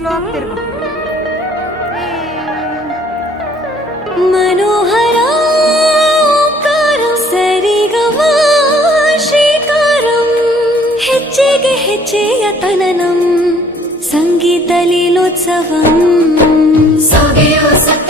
slope తిరుగు మనోహరాకారం సరిగవాషీకారం హెచ్చేగే హెచ్చేయ తననం సంగీతలీలోత్సవం